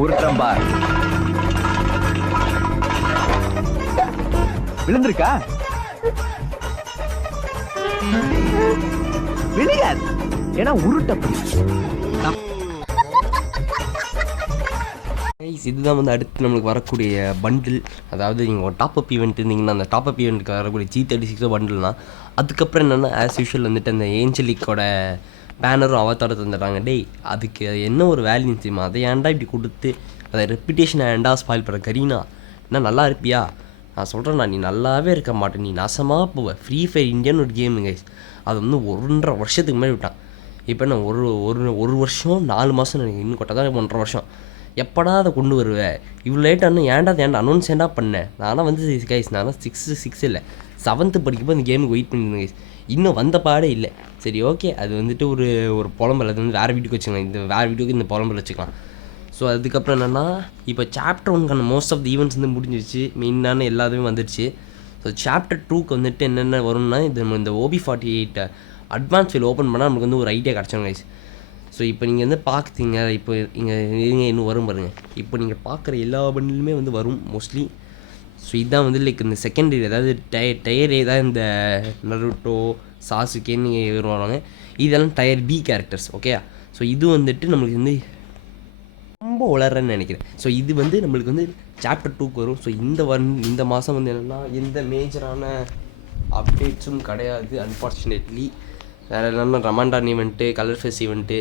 உருட்டுறேன் பார். விழுந்திருக்கா? விழுகாது, ஏன்னா உருட்டப்படி. இதுதான் வந்து அடுத்து நம்மளுக்கு வரக்கூடிய பண்டில். அதாவது நீங்கள் ஒரு டாப்அப் ஈவெண்ட் இருந்தீங்கன்னா அந்த டாப்அப் ஈவெண்ட்டுக்கு வரக்கூடிய G36 பண்டில்னா, அதுக்கப்புறம் என்னென்னா ஆஸ் யூஷுவல் வந்துட்டு அந்த ஏஞ்சலிக்கோட பேனரும் அவதாரம் தந்துடுறாங்க. டேய், அதுக்கு என்ன ஒரு வேல்யூ தெரியுமா? அதை ஏன்டா இப்படி கொடுத்து அதை ரெப்புடேஷனை ஏன்டா ஸ்பாயில் பண்ணுற? கரீனா என்ன நல்லா இருப்பியா? நான் சொல்கிறேன்னா, நீ நல்லாவே இருக்க மாட்டேன், நீ நாசமாக போவ. ஃப்ரீ ஃபயர் இந்தியான்னு ஒரு கேமு கைஸ், அது வந்து 1.5 வருஷத்துக்கு முன்னாடி விட்டான். இப்போ நான் ஒரு வருஷம் 4 மாதம் நினைக்கிறேன், இன்னும் கொட்டை தான் 1.5 வருஷம். எப்படா அதை கொண்டு வருவேன்? இவ்வளோ லேட்டாக ஏன்டா அனௌன்ஸ் ஏன்டா பண்ணேன்? நானும் வந்து கைஸ், நானும் 6 இல்லை 7th படிக்கும்போது அந்த கேமுக்கு வெயிட் பண்ணியிருந்தேன் கைஸ். இன்னும் வந்த பாடே இல்லை. சரி, ஓகே, அது வந்துட்டு ஒரு புலம்பல். அது வந்து வேறு வீடியோக்கு வச்சுக்கலாம், இந்த வேறு வீடியோக்கு இந்த புலம்பல் வச்சுக்கலாம். ஸோ அதுக்கப்புறம் என்னென்னா, இப்போ சாப்டர் 1க்கான மோஸ்ட் ஆஃப் தி ஈவெண்ட்ஸ் வந்து முடிஞ்சிருச்சு, மெயினான எல்லாத்துமே வந்துடுச்சு. ஸோ சாப்டர் 2க்கு வந்துட்டு என்னென்ன வரும்னா, இந்த OB48 அட்வான்ஸ் ஃபைல் ஓப்பன் பண்ணால் நமக்கு வந்து ஒரு ஐடியா கிடச்சோம் கைஸ். ஸோ இப்போ நீங்கள் வந்து பார்க்குறீங்க, இப்போ இங்கே இன்னும் வரும் பாருங்கள். இப்போ நீங்கள் பார்க்குற எல்லா பண்டிலுமே வந்து வரும் மோஸ்ட்லி. ஸோ இதுதான் வந்து லைக் இந்த செகண்டரி, அதாவது டயர் ஏ தான் இந்த நருட்டோ சாசுகேன்னு வருவாங்க. இதெல்லாம் tier B characters, okay. So இது வந்துட்டு நம்மளுக்கு வந்து ரொம்ப வளர்றேன்னு நினைக்கிறேன். ஸோ இது வந்து நம்மளுக்கு வந்து சாப்டர் 2க்கு வரும். ஸோ இந்த மாதம் வந்து என்னென்னா எந்த மேஜரான அப்டேட்ஸும் கிடையாது அன்ஃபார்ச்சுனேட்லி. வேறு என்னென்னா ரமாண்டான் ஈவெண்ட்டு, கலர் ஃபெஸ் ஈவெண்ட்டு,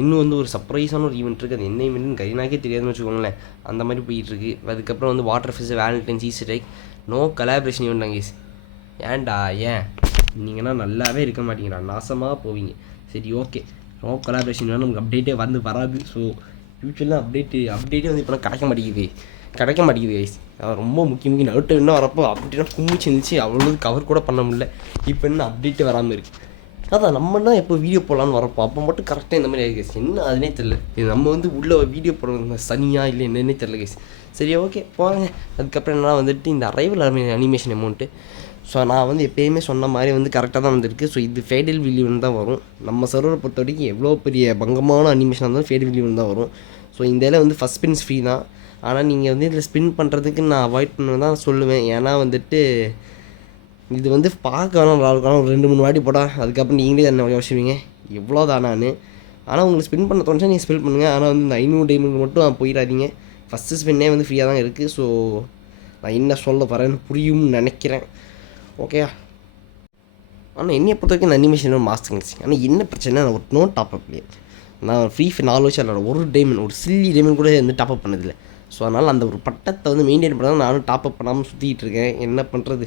இன்னும் வந்து ஒரு சர்ப்ரைஸான ஒரு ஈவெண்ட் இருக்குது. அது என்ன ஈவெண்ட்னு கரீனாக்கே தெரியாதுன்னு வச்சுக்கோங்களேன். அந்த மாதிரி போயிட்டுருக்கு. அதுக்கப்புறம் வந்து water fest, valentine's, Easter egg, no collaboration event guys. ஏன்டா ஏன் நீங்கன்னா நல்லாவே இருக்க மாட்டீங்கடா, நாசமாக போவீங்க. சரி, ஓகே, நோ கலாபரேஷன் வேணும், நமக்கு அப்டேட்டே வராது. ஸோ ஃபியூச்சரில் அப்டேட்டே வந்து இப்போலாம் கிடைக்க மாட்டேங்குது கைஸ். ரொம்ப முக்கியம் நருட்டோ என்ன வரப்போ அப்டேட்டாக கும்பிச்சு இருந்துச்சு, அவ்வளோ கவர் கூட பண்ண முடியல. இப்போ என்ன அப்டேட்டே வராமல் இருக்குது. அதான் நம்மனா எப்போ வீடியோ போடலான்னு வரப்போ அப்போ மட்டும் கரெக்டாக இந்த மாதிரி ஆகிடுச்சு. என்ன அதுனே தெரில, இது நம்ம வந்து உள்ளே வீடியோ போடுறது சனியாக இல்லை என்னன்னே தெரில கைஸ். சரி, ஓகே, போங்க. அதுக்கப்புறம் என்ன வந்துட்டு இந்த அரைவல் அனிமேஷன் அமௌண்ட்டு. ஸோ நான் வந்து எப்போயுமே சொன்ன மாதிரி வந்து கரெக்டாக தான் வந்துருக்கு. ஸோ இது ஃபேடல் வில்லியன் தான் வரும். நம்ம சர்வரை பொறுத்த வரைக்கும் எவ்வளோ பெரிய பங்கமான அனிமேஷனாக இருந்தாலும் ஃபேடல் வில்லியன் தான் வரும். ஸோ இந்த இதில் வந்து ஃபஸ்ட் ஸ்பின்ஸ் ஃப்ரீ தான். ஆனால் நீங்கள் வந்து இதில் ஸ்பின் பண்ணுறதுக்கு நான் அவாய்ட் பண்ண தான் சொல்லுவேன். ஏன்னா வந்துட்டு இது வந்து பார்க்க வேணாம், நல்லா இருக்கும். ஒரு 2-3 வாட்டி போட்டால் அதுக்கப்புறம் நீங்களே என்ன யோசிப்பீங்க எவ்வளோ தானான்னு. ஆனால் உங்களுக்கு ஸ்பின் பண்ண தோணுச்சா நீங்கள் ஸ்பின் பண்ணுங்கள். ஆனால் வந்து இந்த 500 டைமண்ட் மட்டும் போயிடாதீங்க. ஃபஸ்ட்டு ஸ்பின்னே வந்து ஃப்ரீயாக தான் இருக்குது. ஸோ நான் என்ன சொல்ல வரேன்னு புரியும்னு நினைக்கிறேன், ஓகேயா. ஆனால் என்னையை பொறுத்த வரைக்கும் அனிமேஷன் மாஸ்டர்ஸ். ஆனால் என்ன பிரச்சனை, நான் ஒரு நோ டாப்அப் இல்லையே. நான் ஃப்ரீ ஃபயர் 4 வருஷம் இல்லை, ஒரு டைமண்ட், ஒரு சில்லி டைமண்ட் கூட வந்து டாப்அப் பண்ணதில்லை. ஸோ அதனால் அந்த ஒரு பட்டத்தை வந்து மெயின்டைன் பண்ணால் நானும் டாப்அப் பண்ணாமல் சுற்றிக்கிட்டு இருக்கேன். என்ன பண்ணுறது?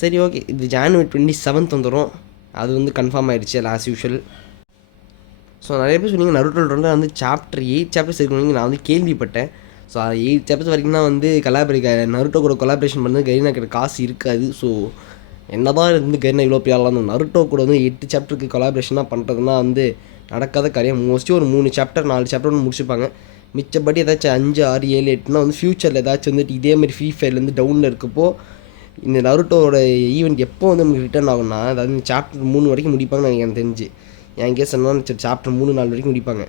சரி, ஓகே, இது January 27th வந்துடும். அது வந்து கன்ஃபார்ம் ஆகிடுச்சு ஆஸ் யூஷுவல். ஸோ நிறைய பேர் சொன்னீங்க நருட்டோவில் வந்து சாப்டர் 8 சாப்டர்ஸ் இருக்கணும், நான் வந்து கேள்விப்பட்டேன். ஸோ 8 சாப்டர்ஸ் வரைக்கும் தான் வந்து நருட்டோ கூட கொலாபரேஷன் பண்ணது கரீனா கிட்ட காசு இருக்காது. ஸோ என்ன தான் இருந்து கரீனா இவ்வளோ பேரெல்லாம் வந்து நருட்டோ கூட வந்து 8 சாப்டருக்கு கொலாபரேஷனாக பண்ணுறதுனா வந்து நடக்காத காரியம். மோஸ்ட்லி ஒரு 3 சாப்டர் 4 சாப்டர் ஒன்று முடிச்சுப்பாங்க. மிச்சப்படி ஏதாச்சும் 5, 6, 7, 8னா வந்து ஃப்யூச்சரில் ஏதாச்சும் வந்துட்டு இதேமாதிரி ஃப்ரீ ஃபயர்லேருந்து டவுனில் இருக்கப்போ இந்த நருட்டோட ஈவெண்ட் எப்போ வந்து நமக்கு ரிட்டர்ன் ஆகும்னா, அதாவது சாப்டர் 3 வரைக்கும் முடிப்பாங்கன்னு எனக்கு தெரிஞ்சு. என் கேஸ் என்ன சாப்டர் 3, 4 வரைக்கும் முடிப்பாங்க.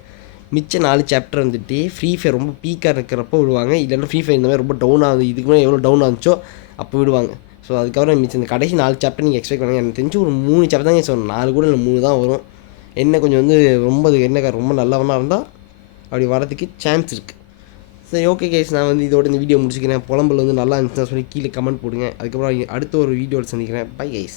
மிச்சம் 4 சாப்டர் வந்துட்டு ஃப்ரீ ஃபயர் ரொம்ப பீக்காக இருக்கிறப்போ விடுவாங்க. இல்லைன்னா ஃப்ரீ ஃபயர் இந்த மாதிரி ரொம்ப டவுன் ஆகுது, இதுக்கு மேலே எவ்வளோ டவுன் ஆகுச்சோ அப்போ விடுவாங்க. ஸோ அதுக்கப்புறம் மிச்சம் இந்த கடைசி 4 சாப்டர் நீங்கள் எக்ஸ்பெக்ட் பண்ணுங்கள். எனக்கு தெரிஞ்சு ஒரு 3 சாப்டர் தான் சொல்லணும், 4 கூட இல்லை 3 தான் வரும். என்ன கொஞ்சம் வந்து ரொம்ப நல்லவனாக இருந்தால் அப்படி வரதுக்கு சான்ஸ் இருக்குது. சரி, ஓகே கைஸ், நான் வந்து இதோட இந்த வீடியோ முடிச்சுக்கிறேன். புலம்பல் வந்து நல்லா இருந்துச்சுன்னா சொல்லி கீழே கமெண்ட் போடுங்க. அதுக்கப்புறம் அடுத்த ஒரு வீடியோவில் சந்திக்கிறேன். Bye guys.